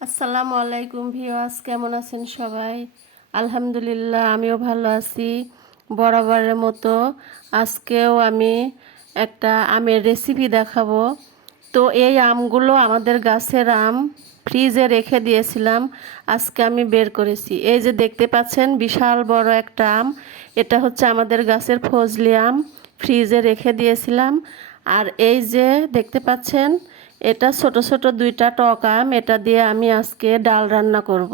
আসসালামু আলাইকুম ভিউয়ার্স, কেমন আছেন সবাই? আলহামদুলিল্লাহ, আমিও ভালো আছি। বরাবরের মতো আজকেও আমি একটা আমের রেসিপি দেখাবো। তো এই আমগুলো আমাদের গাছের আম, ফ্রিজে রেখে দিয়েছিলাম, আজকে আমি বের করেছি। এই যে দেখতে পাচ্ছেন বিশাল বড় একটা আম, এটা হচ্ছে আমাদের গাছের ফজলি আম, ফ্রিজে রেখে দিয়েছিলাম। আর এই যে দেখতে পাচ্ছেন এটা ছোট ছোট দুইটা টক আম, এটা দিয়ে আমি আজকে ডাল রান্না করব।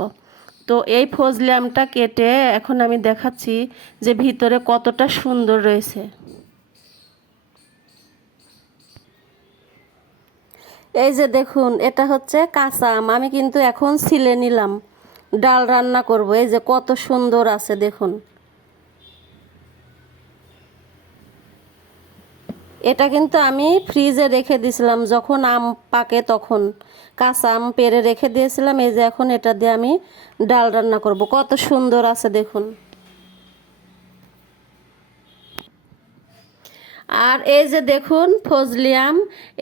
তো এই ফজলি আমটা কেটে এখন আমি দেখাচ্ছি যে ভিতরে কতটা সুন্দর রয়েছে। এই যে দেখুন, এটা হচ্ছে কাঁচা আম, আমি কিন্তু এখন ছিলে নিলাম, ডাল রান্না করব। এই যে কত সুন্দর আছে দেখুন। এটা কিন্তু আমি ফ্রিজে রেখে দিয়েছিলাম, যখন আম পাকে তখন কাঁচা আম পেড়ে রেখে দিয়েছিলাম। এই যে এখন এটা দিয়ে আমি ডাল রান্না করব, কত সুন্দর আছে দেখুন। আর এই যে দেখুন ফজলি আম,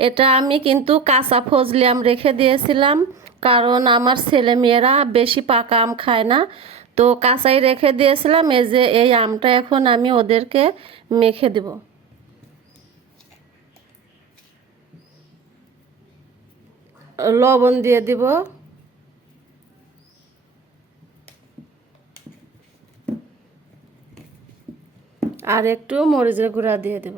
এটা আমি কিন্তু কাঁচা ফজলি আম রেখে দিয়েছিলাম, কারণ আমার ছেলেমেয়েরা বেশি পাকা আম খায় না, তো কাঁচাই রেখে দিয়েছিলাম। এই যে এই আমটা এখন আমি ওদেরকে মেখে দেব। লবণ দিয়ে দিব, আর একটু মরিচের গুঁড়া দিয়ে দেব।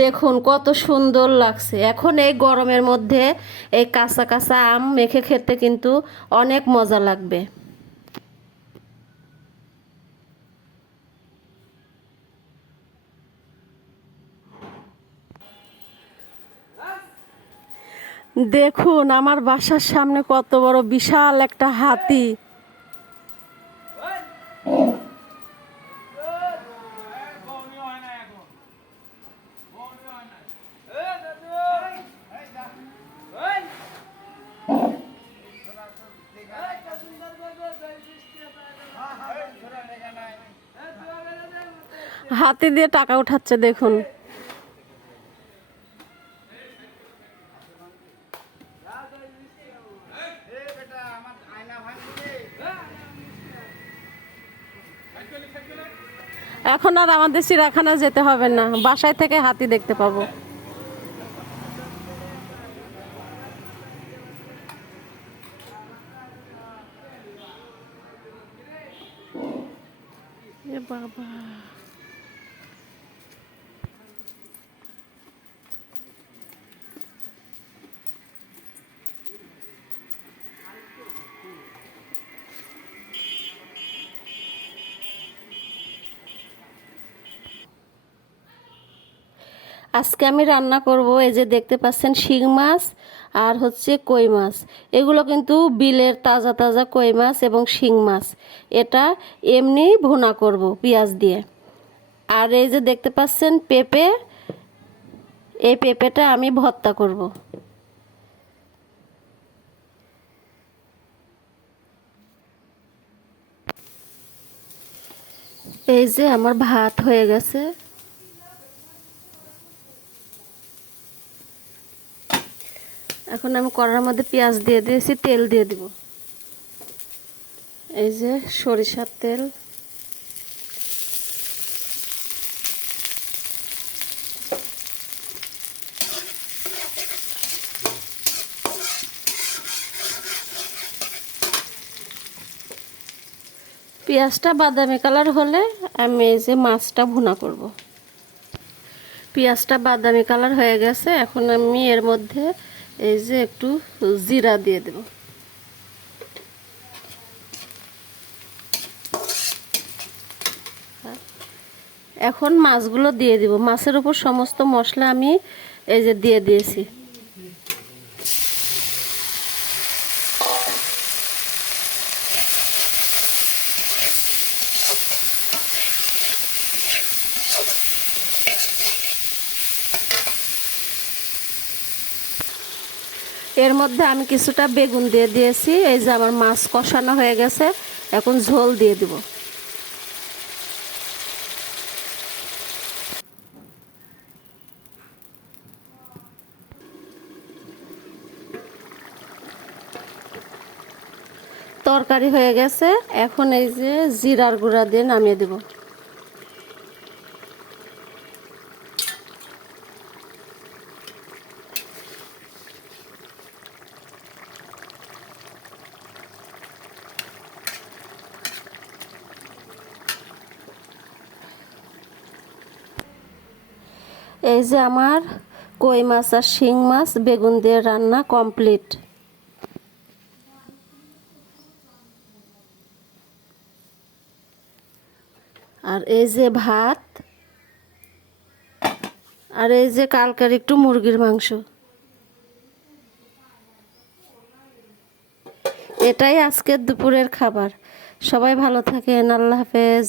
দেখুন কত সুন্দর লাগছে। এখন এই গরমের মধ্যে এই কাঁচা কাঁচা আম মেখে খেতে কিন্তু অনেক মজা লাগবে। দেখুন আমার বাসার সামনে কত বড় বিশাল একটা হাতি। হাতি দিয়ে টাকা উঠাচ্ছে দেখুন। এখন আর আমাদের চিড়িয়াখানায় যেতে হবে না, বাসায় থেকে হাতি দেখতে পাবো। এ বাবা, আজকে আমি রান্না করব, এই যে দেখতে পাচ্ছেন শিং মাছ আর হচ্ছে কই মাছ। এগুলো কিন্তু বিলের তাজা তাজা কই মাছ এবং শিং মাছ। এটা এমনি ভুনা করব পেঁয়াজ দিয়ে। আর এই যে দেখতে পাচ্ছেন পেঁপে, এই পেঁপেটা আমি ভর্তা করব। এই যে আমার ভাত হয়ে গেছে, এখন আমি কড়ার মধ্যে পেঁয়াজ দিয়ে দিয়েছি, তেল দিয়ে দিব। এই যে সরিষার তেল, পেঁয়াজটা বাদামি কালার হলে আমি এই যে মাছটা ভুনা করব। পেঁয়াজটা বাদামি কালার হয়ে গেছে, এখন আমি এর মধ্যে এই যে একটু জিরা দিয়ে দেব। এখন মাছগুলো দিয়ে দিব, মাছের উপর সমস্ত মশলা আমি এই যে দিয়ে দিয়েছি। এর মধ্যে আমি কিছুটা বেগুন দিয়ে দিয়েছি। এই যে আমার মাছ কষানো হয়ে গেছে, এখন ঝোল দিয়ে দিব। তরকারি হয়ে গেছে। এখন এই যে জিরার গুঁড়া দিয়ে নামিয়ে দেব। এই যে আমার কই মাছ আর শিং মাছ বেগুন দিয়ে রান্না কমপ্লিট। আর এই যে ভাত, আর এই যে কালকের একটু মুরগির মাংস। এটাই আজকের দুপুরের খাবার। সবাই ভালো থাকেন। আল্লাহ হাফেজ।